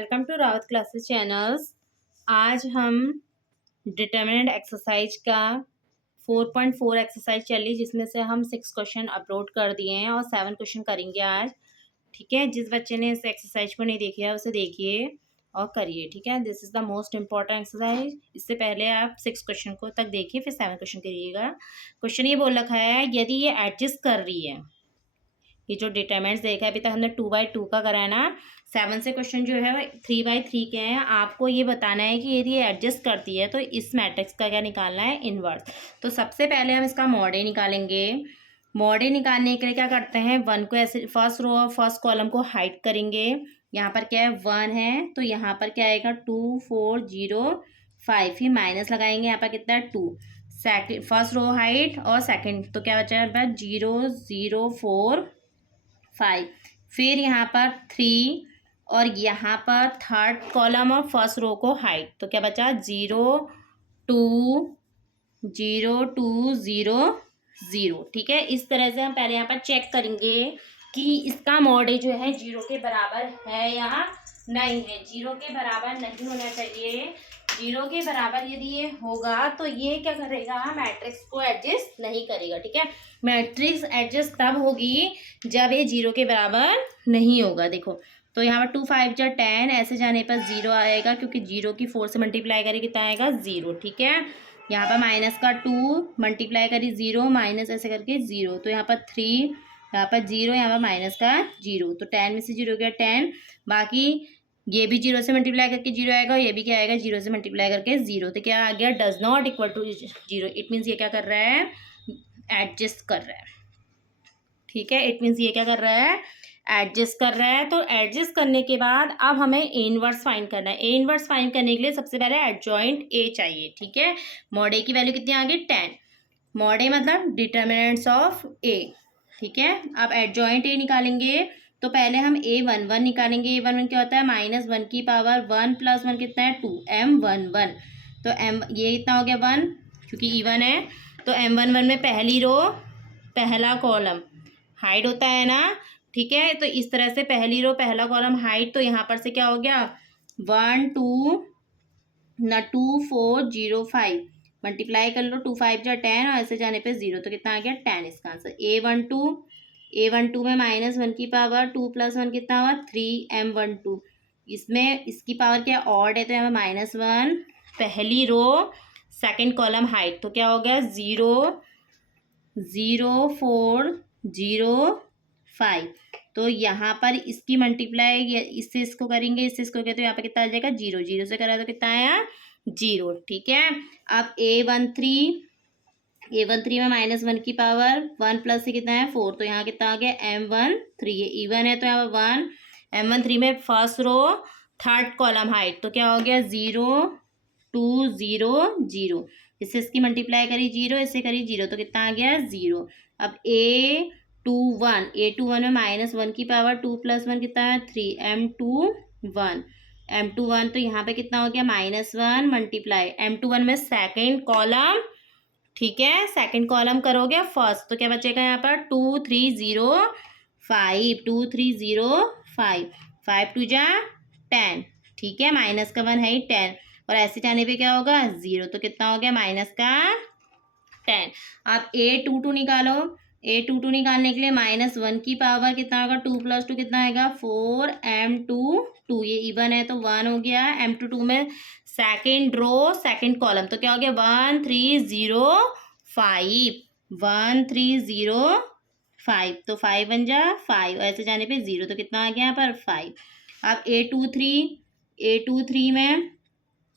Welcome to Rawat classes channels. आज हम determinant exercise का 4.4 एक्सरसाइज चली, जिसमें से हम 6 क्वेश्चन अपलोड कर दिए हैं और 7 क्वेश्चन करेंगे आज। ठीक है, जिस बच्चे ने इस एक्सरसाइज को नहीं देखी है उसे देखिए और करिए। ठीक है, this is the most important exercise. इससे पहले आप 6 क्वेश्चन को तक देखिए, फिर 7 क्वेश्चन करिएगा। क्वेश्चन ये बोल रखा है, यदि ये एडजस्ट कर रही है, ये जो डिटरमिनेंट्स देखा है अभी तक हमने 2/2 का करा है ना। 7 से क्वेश्चन जो है 3/3 के हैं। आपको ये बताना है कि यदि ये एडजस्ट करती है तो इस मैट्रिक्स का क्या निकालना है, इनवर्स। तो सबसे पहले हम इसका मॉडे निकालेंगे। मॉडे निकालने के लिए क्या करते हैं, 1 को ऐसे फर्स्ट रो और फर्स्ट कॉलम को हाइड करेंगे। यहाँ पर क्या है, 1 है तो यहाँ पर क्या आएगा 2 4 0 5, फिर माइनस लगाएंगे। यहाँ पर कितना है 2, सेकेंड फर्स्ट रो हाइट और सेकेंड, तो क्या बचा है 0 0 4 5, फिर यहाँ पर 3 और यहाँ पर थर्ड कॉलम और फर्स्ट रो को हाइट, तो क्या बचा 0 2 0 2 0 0। ठीक है, इस तरह से हम पहले यहाँ पर चेक करेंगे कि इसका मॉडे जो है 0 के बराबर है या नहीं है। 0 के बराबर नहीं होना चाहिए। 0 के बराबर यदि ये होगा तो ये क्या करेगा, मैट्रिक्स को एडजस्ट नहीं करेगा। ठीक है, मैट्रिक्स एडजस्ट तब होगी जब ये 0 के बराबर नहीं होगा। देखो, तो यहाँ पर 2 5 जा 10, ऐसे जाने पर 0 आएगा, क्योंकि 0 की 4 से मल्टीप्लाई करें कितना आएगा 0। ठीक है, यहाँ पर माइनस का 2 मल्टीप्लाई करी 0, माइनस ऐसे करके 0, तो यहाँ पर 3, यहाँ पर 0, यहाँ पर माइनस का 0, तो 10 में से 0 गया 10। बाकी ये भी 0 से मल्टीप्लाई करके 0 आएगा, और ये भी क्या आएगा 0 से मल्टीप्लाई करके 0, तो क्या आ गया, does not equal to 0। It means ये क्या कर रहा है, एडजस्ट कर रहा है। ठीक है, इट मीन्स ये क्या कर रहा है, एडजस्ट कर रहा है। तो एडजस्ट करने के बाद अब हमें ए इनवर्स फाइंड करना है। ए इनवर्स फाइंड करने के लिए सबसे पहले एडजॉइंट ए चाहिए। ठीक है, मॉड ए की वैल्यू कितनी आ गई 10। मॉड ए मतलब डिटर्मिनेंट्स ऑफ ए। ठीक है, अब एडजॉइंट ए निकालेंगे तो पहले हम A11 निकालेंगे। A11 क्या होता है, -1 की पावर 1 + 1 कितना है 2, M11। तो M ये कितना हो गया 1, क्योंकि इवन है। तो M11 में पहली रो पहला कॉलम हाइड होता है ना। ठीक है, तो इस तरह से पहली रो पहला कॉलम हाइड, तो यहाँ पर से क्या हो गया 1 2 2 4 0 5, मल्टीप्लाई कर लो, 2 5 जा 10 और ऐसे जाने पे 0, तो कितना आ गया 10 इसका आंसर। A12 में -1 की पावर 2 + 1 कितना हुआ 3, M12। इसमें इसकी पावर क्या ऑड है, तो यहाँ -1 पहली रो सेकंड कॉलम हाइट, तो क्या हो गया 0 0 4 0 5। तो यहाँ पर इसकी मल्टीप्लाई इससे इसको करेंगे, इससे इसको करें, तो यहाँ पे कितना आ जाएगा 0, 0 से करा तो कितना आया 0। ठीक है, अब A13 में -1 की पावर 1 + से कितना है 4, तो यहाँ कितना आ गया M13। ये इवन है तो यहाँ पर 1, M13 में फर्स्ट रो थर्ड कॉलम हाइट, तो क्या हो गया 0 2 0 0, इससे इसकी मल्टीप्लाई करी 0, इससे करी 0, तो कितना आ गया 0। अब A21 में -1 की पावर 2 + 1 कितना है 3, M21 तो यहाँ पे कितना हो गया -1 मल्टीप्लाई M21 में सेकेंड कॉलम। ठीक है, सेकंड कॉलम करोगे फर्स्ट, तो क्या बचेगा यहाँ पर 2 3 0 5, 2 3 0 5, 5 2 जा 10। ठीक है, माइनस का 1 है ही 10, और ऐसे जाने पे क्या होगा 0, तो कितना हो गया -10। आप A22 निकालो। A22 निकालने के लिए -1 की पावर कितना होगा 2 + 2 कितना आएगा 4, M22 ये इवन है तो 1 हो गया। M22 में सेकेंड रो सेकेंड कॉलम, तो क्या हो गया 1 3 0 5, 1 3 0 5, तो 5 बन जा 5, और ऐसे जाने पे 0, तो कितना आ गया यहाँ पर 5। अब A23 में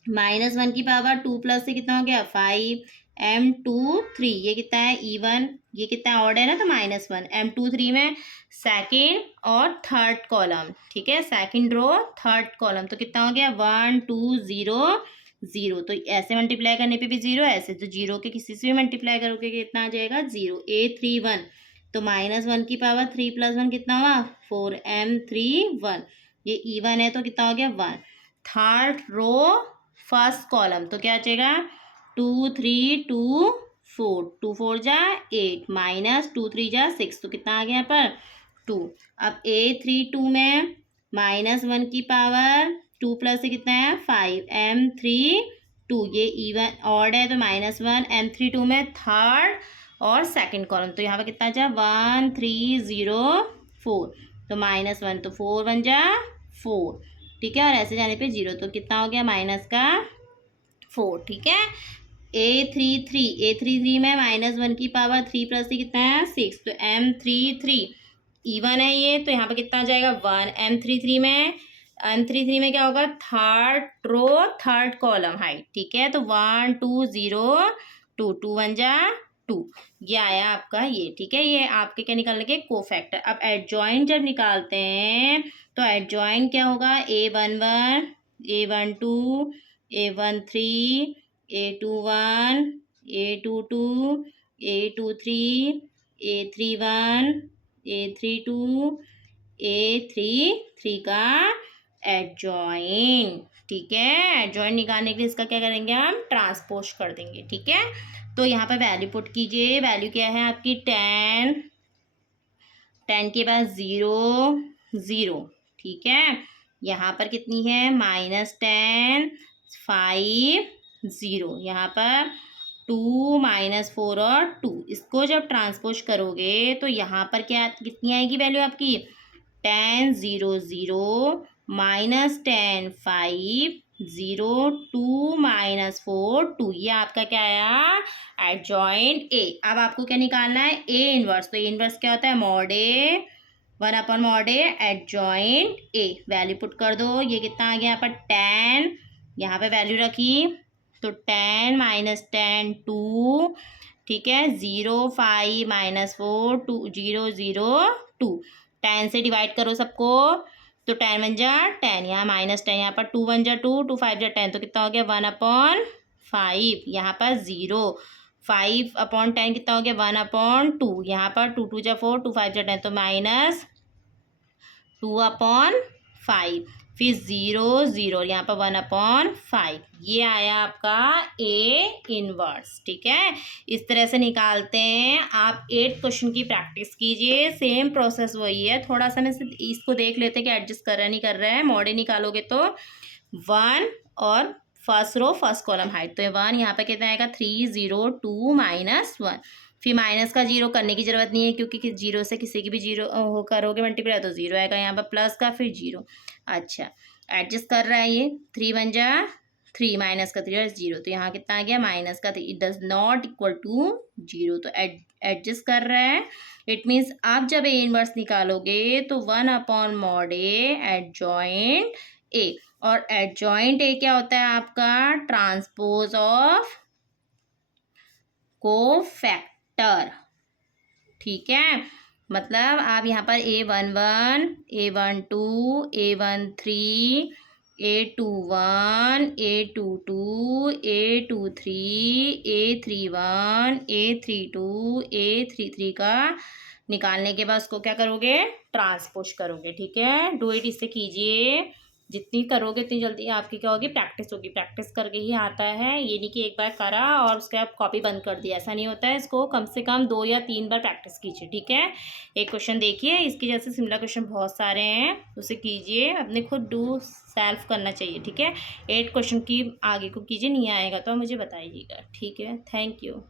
-1 की पावर 2 + से कितना हो गया 5, M23 ये कितना है इवन, ये कितना ऑड है ना, तो -1। M23 में सेकेंड और थर्ड कॉलम। ठीक है, सेकेंड रो थर्ड कॉलम, तो कितना हो गया 1 2 0 0, तो ऐसे मल्टीप्लाई करने पे भी 0, ऐसे तो 0 के किसी से भी मल्टीप्लाई करोगे कितना आ जाएगा 0। A31 तो -1 की पावर 3 + 1 कितना हुआ 4, M31 ये इवन है तो कितना हो गया 1। थर्ड रो फर्स्ट कॉलम, तो क्या बचेगा 2 3 2 4, 2 4 जा 8, -2 3 जा 6, तो कितना आ गया यहाँ पर 2। अब A32 में -1 की पावर 2 प्लस से कितना है 5 m32 ये इवन ऑड है तो -1 m32 में थर्ड और सेकंड कॉलम तो यहाँ पे कितना जा 1 3 0 4 तो -1 तो 4 बन जा 4 ठीक है और ऐसे जाने पे 0 तो कितना हो गया माइनस का 4 ठीक है। A33 में -1 की पावर 3 प्लस से कितना है 6 तो m33 इवन है ये तो यहाँ पे कितना आ जाएगा 1 m33 में क्या होगा थर्ड रो थर्ड कॉलम हाइट ठीक है तो 1 2 0 2 2 बन जा 2 ये आया आपका ये ठीक है। ये आपके क्या निकालने के कोफैक्टर। अब एडजॉइंट जब निकालते हैं तो एडजॉइंट क्या होगा A11 A12 A13 A21 A22 A23 A31 A32 A33 का एडजॉइन ठीक है। एडजॉइन निकालने के लिए इसका क्या करेंगे हम ट्रांसपोज कर देंगे ठीक है। तो यहाँ पर वैल्यू पुट कीजिए। वैल्यू क्या है आपकी 10 के बाद 0 0 ठीक है। यहाँ पर कितनी है -10 5 0 यहाँ पर 2 -4 और 2 इसको जब ट्रांसपोज करोगे तो यहाँ पर क्या कितनी आएगी वैल्यू आपकी 10 0 0 -10 5 0 2 -4 2 ये आपका क्या आया एडजॉइंट ए। अब आपको क्या निकालना है ए इनवर्स तो ए इनवर्स क्या होता है mod A 1/mod A adjoint A. Value put कर दो ये कितना आ गया यहाँ पर 10 यहाँ पे वैल्यू रखी तो 10 -10 2 ठीक है 0 5 -4 2 0 0 2 10 से डिवाइड करो सबको तो 10 बन जा 10 यहाँ -10 यहाँ पर 2 बन जा 2 2 5 जा 10 तो कितना हो गया 1/5 यहाँ पर 0 5/10 कितना हो गया 1/2 यहाँ पर 2 2 जा 4 2 5 जा 10 तो -2/5 फिर 0 0 यहाँ पर 1/5 ये आया आपका ए इनवर्स ठीक है। इस तरह से निकालते हैं। आप 8 क्वेश्चन की प्रैक्टिस कीजिए। सेम प्रोसेस वही है। थोड़ा सा मैं इसको देख लेते हैं कि एडजस्ट कर रहा है नहीं कर रहा है। मॉडे निकालोगे तो 1 और फर्स्ट रो फर्स्ट कॉलम हाइट तो 1 यहाँ पे कितना आएगा 3 0 2 -1 फिर माइनस का 0 करने की जरूरत नहीं है क्योंकि 0 से किसी की भी 0 करोगे मल्टीप्लाई तो 0 आएगा। यहाँ पर प्लस का फिर 0 अच्छा एडजस्ट कर रहा है ये 3 बन जा 3 माइनस का 3 0 तो यहाँ कितना आ गया माइनस का 3 it does not equal to 0 तो एडजस्ट कर रहा है। इट मीन्स आप जब ए इनवर्स निकालोगे तो 1/mod ए एडजॉइंट ए और एडजॉइंट ए क्या होता है आपका ट्रांसपोज ऑफ कोफैक्टर ठीक है। मतलब आप यहाँ पर A11 A12 A13 A21 A22 A23 A31 A32 A33 का निकालने के बाद उसको क्या करोगे ट्रांसपोज करोगे ठीक है। डू इट इससे कीजिए। जितनी करोगे उतनी जल्दी आपकी क्या होगी प्रैक्टिस होगी। प्रैक्टिस करके ही आता है। ये नहीं कि एक बार करा और उसके आप कॉपी बंद कर दिया ऐसा नहीं होता है। इसको कम से कम 2 या 3 बार प्रैक्टिस कीजिए ठीक है। एक क्वेश्चन देखिए इसके जैसे सिमिलर क्वेश्चन बहुत सारे हैं उसे कीजिए। अपने खुद डू सेल्फ करना चाहिए ठीक है। 8 क्वेश्चन की आगे को कीजिए नहीं आएगा तो मुझे बताइएगा ठीक है। Thank you.